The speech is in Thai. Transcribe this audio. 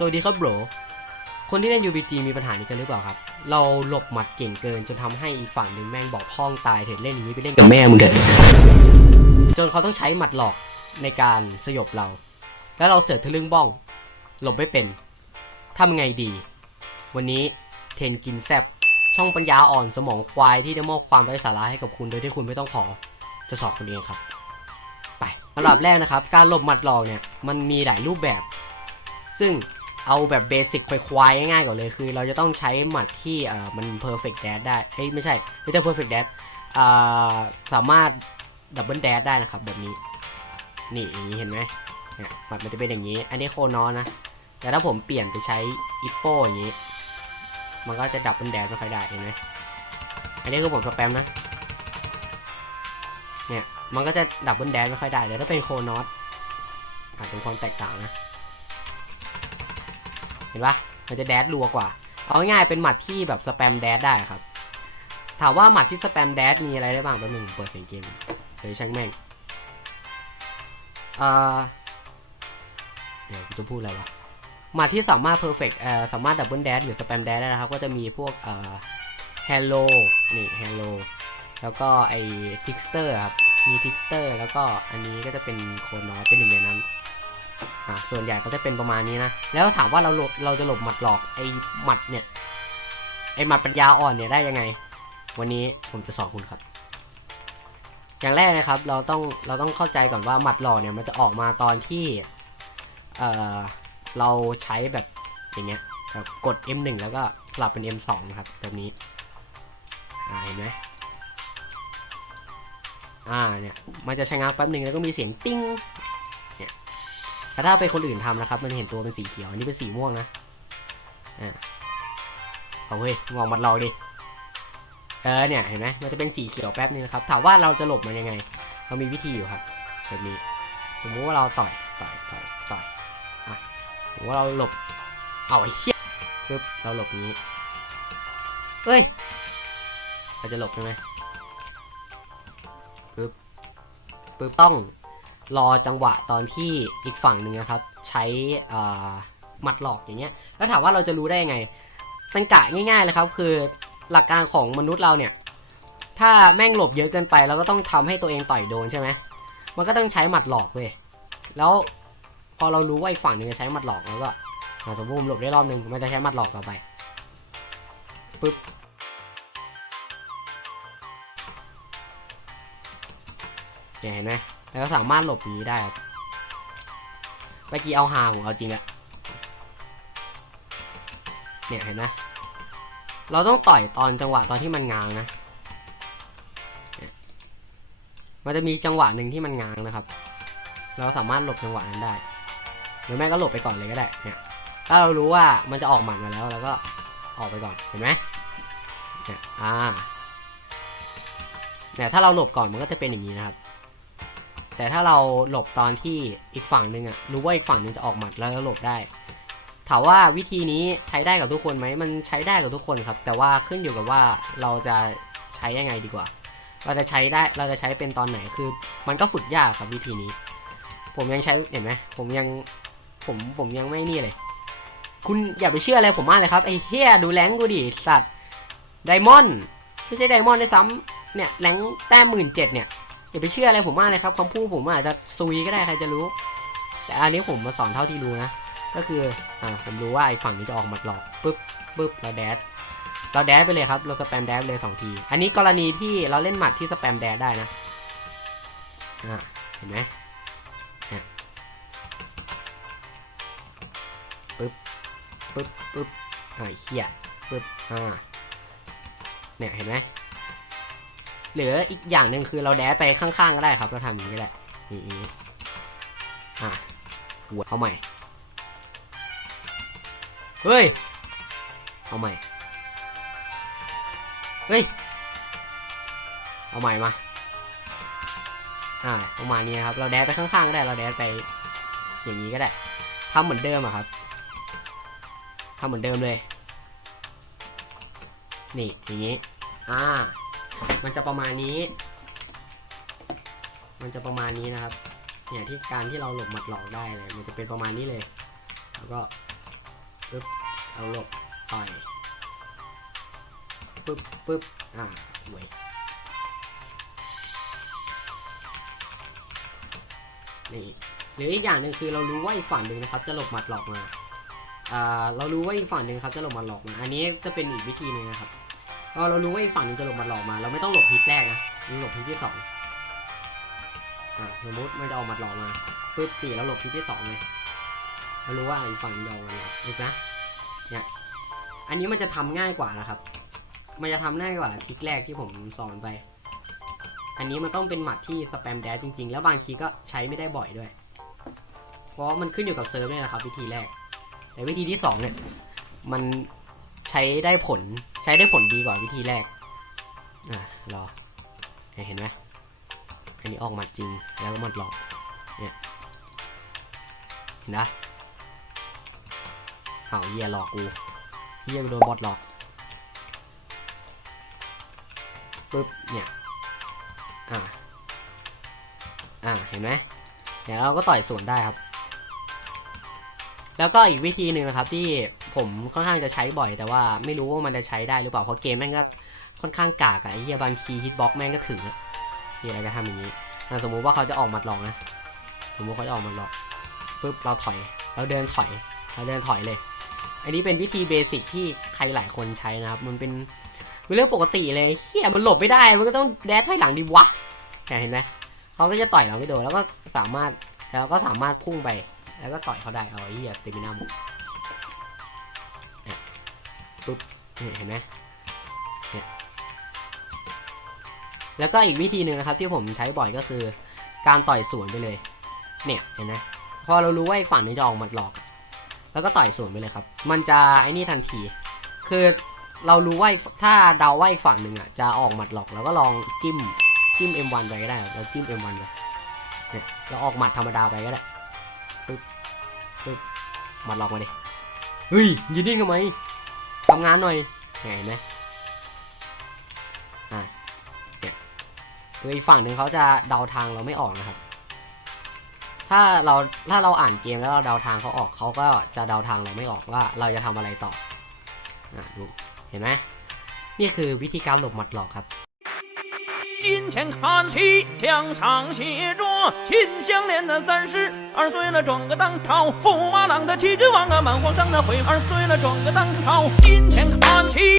สวัสดีครับโบรคนที่เล่น UBG มีปัญหานี้กันหรือเปล่าครับ เราหลบหมัดเก่งเกิน จนทำให้อีกฝั่งหนึ่งแม่งบอกพ่องตายเถอะเล่นอย่างนี้ไปเล่นกับแม่มึงเถอะจนเขาต้องใช้หมัดหลอกในการสยบเรา แล้วเราเสือกทะลึ่งบ้อง หลบไม่เป็นทำไงดี วันนี้เทนกินแซบช่องปัญญาอ่อนสมองควายที่ได้มอบความไร้สาระให้กับคุณโดยที่คุณไม่ต้องขอจะสอนคุณเองครับไปอันดับแรกนะครับ การหลบหมัดหลอกเนี่ยมันมีหลายรูปแบบ ซึ่ง เอาแบบเบสิกควายง่ายๆก่อนเลยคือเราจะต้องใช้หมัดที่เอ่อมัน perfect dash ได้เอ้ยไม่ใช่ไม่ใช่ perfect dash อ่าสามารถดับเบิล dash ได้นะครับแบบนี้ นี่อย่างนี้เห็นไหมเนี่ยหมัดมันจะเป็นอย่างนี้ อันนี้โคนอนะแต่ถ้าผมเปลี่ยนไปใช้อิปโป้อย่างนี้ มันก็จะดับเบิล dash ไม่ค่อยได้เห็นไหมอันนี้คือผมสแปมนะ เนี่ย มันก็จะดับเบิลแดนไม่ค่อยได้แต่ถ้าเป็นโคนอตอาจเป็นความแตกต่างนะ เห็นปะมันจะแดดรัวกว่า เอาง่ายๆเป็นหมัดที่แบบสแปมแดดได้ครับ ถามว่าหมัดที่สแปมแดดมีอะไรได้บ้างแป๊บนึงเปิดเสียงเกมเฮ้ยช่างแม่งเอ่อเดี๋ยวจะพูดอะไรวะหมัดที่สามารถเพอร์เฟกต์เอ่อสามารถดับเบิลแดดหรือสแปมแดดได้นะครับ ก็จะมีพวกเอ่อฮลโลนี่ฮลโลแล้วก็ไอ้ทิกสเตอร์ครับมีทิกสเตอร์แล้วก็อันนี้ก็จะเป็นโคนน้อยเป็นหนึ่งในนั้น อ่าส่วนใหญ่ก็จะเป็นประมาณนี้นะ แล้วถามว่าเราหลบเราจะหลบหมัดหลอกไอ้หมัดเนี่ยไอ้หมัดปัญญาอ่อนเนี่ยได้ยังไง วันนี้ผมจะสอนคุณครับ อย่างแรกนะครับเราต้องเราต้องเข้าใจก่อนว่าหมัดหลอกเนี่ยมันจะออกมาตอนที่เอ่อเราใช้แบบอย่างเงี้ยแบบกด M1 แล้วก็สลับเป็น M2 นะครับแบบนี้อ่าเห็นไหมอ่าเนี่ยมันจะชะงักแป๊บหนึ่งแล้วก็มีเสียงติ้ง แต่ถ้าเป็นคนอื่นทำนะครับ มันเห็นตัวเป็นสีเขียวอันนี้เป็นสีม่วงนะอ่าเอาเว้ยมองมัดเราดิเออเนี่ยเห็นไหมมันจะเป็นสีเขียวแป๊บนึงนะครับ ถามว่าเราจะหลบมันยังไง เรามีวิธีอยู่ครับแบบนี้สมมติว่าเราต่อยต่อยต่อยต่อยอะสมมติว่าเราหลบเอาไอ้เหี้ยปึ๊บเราหลบอย่างนี้เฮ้ยเราจะหลบยังไงปึ๊บต้อง รอจังหวะตอนที่อีกฝั่งหนึ่งนะครับ ใช้หมัดหลอกอย่างเงี้ย แล้วถามว่าเราจะรู้ได้ยังไงตั้งกะง่ายๆเลยครับ คือหลักการของมนุษย์เราเนี่ย ถ้าแม่งหลบเยอะเกินไปเราก็ต้องทำให้ตัวเองต่อยโดนใช่ไหมมันก็ต้องใช้หมัดหลอกเว้ยแล้วพอเรารู้ว่าอีกฝั่งหนึ่งจะใช้หมัดหลอกแล้วก็สมมติผมหลบได้รอบหนึ่งมันจะใช้หมัดหลอกต่อไปปึ๊บเนี่ยเห็นไหม แล้วก็สามารถหลบอย่างนี้ได้ครับเมื่อกี้เอาหาผมเอาจริงอะเนี่ยเห็นไหมเราต้องต่อยตอนจังหวะตอนที่มันง้างนะ มันจะมีจังหวะหนึ่งที่มันง้างนะครับ เราสามารถหลบจังหวะนั้นได้ หรือแม่ก็หลบไปก่อนเลยก็ได้ เนี่ย ถ้าเรารู้ว่ามันจะออกหมัดมาแล้วเราก็ออกไปก่อน เห็นไหมเนี่ย อ่า เนี่ยถ้าเราหลบก่อนมันก็จะเป็นอย่างนี้นะครับ แต่ถ้าเราหลบตอนที่อีกฝั่งหนึ่งอะรู้ว่าอีกฝั่งหนึ่งจะออกหมัดแล้วหลบได้ ถามว่าวิธีนี้ใช้ได้กับทุกคนไหมมันใช้ได้กับทุกคนครับ แต่ว่าขึ้นอยู่กับว่าเราจะใช้ยังไงดีกว่า เราจะใช้ได้เราจะใช้เป็นตอนไหนคือ มันก็ฝึกยากครับวิธีนี้ ผมยังใช้เห็นไหมผมยังผมผมยังไม่นี่เลย คุณอย่าไปเชื่ออะไรผมมากเลยครับไอ้เฮียดูแรงกูดิสัตว์ไดมอนด์ไม่ใช่ไดมอนด์ด้วยซ้ำเนี่ยแรงแต้มหมื่นเจ็ดเนี่ย อย่าไปเชื่ออะไรผมมากเลยครับคำพูดผมอาจจะซุยก็ได้ใครจะรู้ แต่อันนี้ผมมาสอนเท่าที่รู้นะ ก็คืออ่าผมรู้ว่าไอ้ฝั่งนี้จะออกหมัดหลอกปุ๊บปุ๊บเราแดดเราแดดไปเลยครับ เราสแปมแดดเลยสองที อันนี้กรณีที่เราเล่นหมัดที่สแปมแดดได้นะอ่าเห็นไหมปุ๊บปุ๊บปุ๊บอ่าเขี้ยปุ๊บอ่าเนี่ยเห็นไหม หรืออีกอย่างหนึ่งคือเราแดดไปข้างๆก็ได้ครับ เราทำอย่างนี้ก็ได้นี่อย่างนี้อะหัวเอาใหม่ เฮ้ย เอาใหม่ เฮ้ย เอาใหม่มาอ่าประมาณนี้ครับ เราแดดไปข้างๆก็ได้ เราแดดไปอย่างนี้ก็ได้ทำเหมือนเดิมอะครับทำเหมือนเดิมเลย นี่อย่างนี้ อ่า มันจะประมาณนี้ มันจะประมาณนี้นะครับ เนี่ยที่การที่เราหลบหมัดหลอกได้เลย มันจะเป็นประมาณนี้เลย แล้วก็ปึ๊บเอาหลบต่อยปึ๊บปึ๊บอ่าสวยนี่หรืออีกอย่างหนึ่งคือเรารู้ว่าอีกฝั่งหนึ่งนะครับ จะหลบหมัดหลอกมาอ่าเรารู้ว่าอีกฝั่งหนึ่งครับจะหลบหมัดหลอกมา อันนี้จะเป็นอีกวิธีหนึ่งนะครับ พอเรารู้ว่าอีกฝั่งนึงจะหลบมัดหลอกมา เราไม่ต้องหลบฮิตแรกนะเราหลบฮิตที่สองอ่าสมมติมันจะออกมัดหลอกมาปึ๊บสี่แล้วหลบฮิตที่สองเลยเรารู้ว่าอีกฝั่งนึงจะออกหมัดหลอกเห็นไหมเนี่ยอันนี้มันจะทำง่ายกว่านะครับ มันจะทำง่ายกว่าทิกแรกที่ผมสอนไป อันนี้มันต้องเป็นหมัดที่สแปมแดชจริงๆ แล้วบางทีก็ใช้ไม่ได้บ่อยด้วย เพราะมันขึ้นอยู่กับเซิร์ฟเนี่ยนะครับ วิธีแรก แต่วิธีที่สองเนี่ยมันใช้ได้ผล ช้ได้ผลดีกว่าวิธีแรก อะ รอ เห็นไหมอันนี้ออกมัดจริง แล้วมัดหลอก เนี่ย เห็นนะอ้าเฮียหลอกกูเฮียกูโดนบอทหลอก ปึ๊บ เนี่ย อ่าอ่าเห็นไหมเดี๋ยวเราก็ต่อยสวนได้ครับ แล้วก็อีกวิธีหนึ่งนะครับที่ ผมค่อนข้างจะใช้บ่อยแต่ว่าไม่รู้ว่ามันจะใช้ได้หรือเปล่าเพราะเกมแม่งก็ค่อนข้างกากอะไอ้เหี้ยบางทีฮิตบ็อกแม่งก็ถึงอะนี่เราจะทำอย่างนี้อะสมมุติว่าเขาจะออกหมัดหลอกนะสมมุติเขาจะออกหมัดหลอกปุ๊บเราถอยเราเดินถอยเราเดินถอยเลย อันนี้เป็นวิธีเบสิกที่ใครหลายคนใช้นะครับมันเป็นเป็นเรื่องปกติเลยเฮียมันหลบไม่ได้มันก็ต้องแดดถอยหลังดิวะเห็นไหมเขาก็จะต่อยเราไม่โดนแล้วก็สามารถแล้วก็สามารถพุ่งไป แล้วก็ต่อยเขาได้เอาไอ้เฮียเตมินามุเนี่ย ปุ๊บเนี่ยเห็นไหมเนี่ยแล้วก็อีกวิธีหนึ่งนะครับที่ผมใช้บ่อยก็คือ การต่อยสวนไปเลย เนี่ยเห็นไหมพอเรารู้ว่าอีกฝั่งนี้จะออกหมัดหลอก แล้วก็ต่อยสวนไปเลยครับ มันจะไอ้นี่ทันที คือเรารู้ว่าถ้าเดาว่าอีกฝั่งหนึ่งอะจะออกหมัดหลอกเราก็ลองจิ้มจิ้ม M1 ไปก็ได้เราจิ้ม M1 ไปเนี่ยเราออกหมัดธรรมดาไปก็ได้ปึ๊บปึ๊บหมัดหลอกมาดิเฮ้ยยืนนิ่งทำไม ทำงานหน่อยเนี่ยเห็นไหมอ่ะเนี่ยคืออีกฝั่งหนึ่งเขาจะเดาทางเราไม่ออกนะครับ ถ้าเราถ้าเราอ่านเกมแล้วเราเดาทางเขาออกเขาก็จะเดาทางเราไม่ออกว่าเราจะทำอะไรต่ออ่ะดูเห็นไหมนี่คือวิธีการหลบหมัดหลอกครับ 金钱看齐，墙上写 “秦香莲的三十二岁了，撞个当朝；驸马郎的七十万啊，满皇上的回二岁了，撞个当朝。金钱看齐，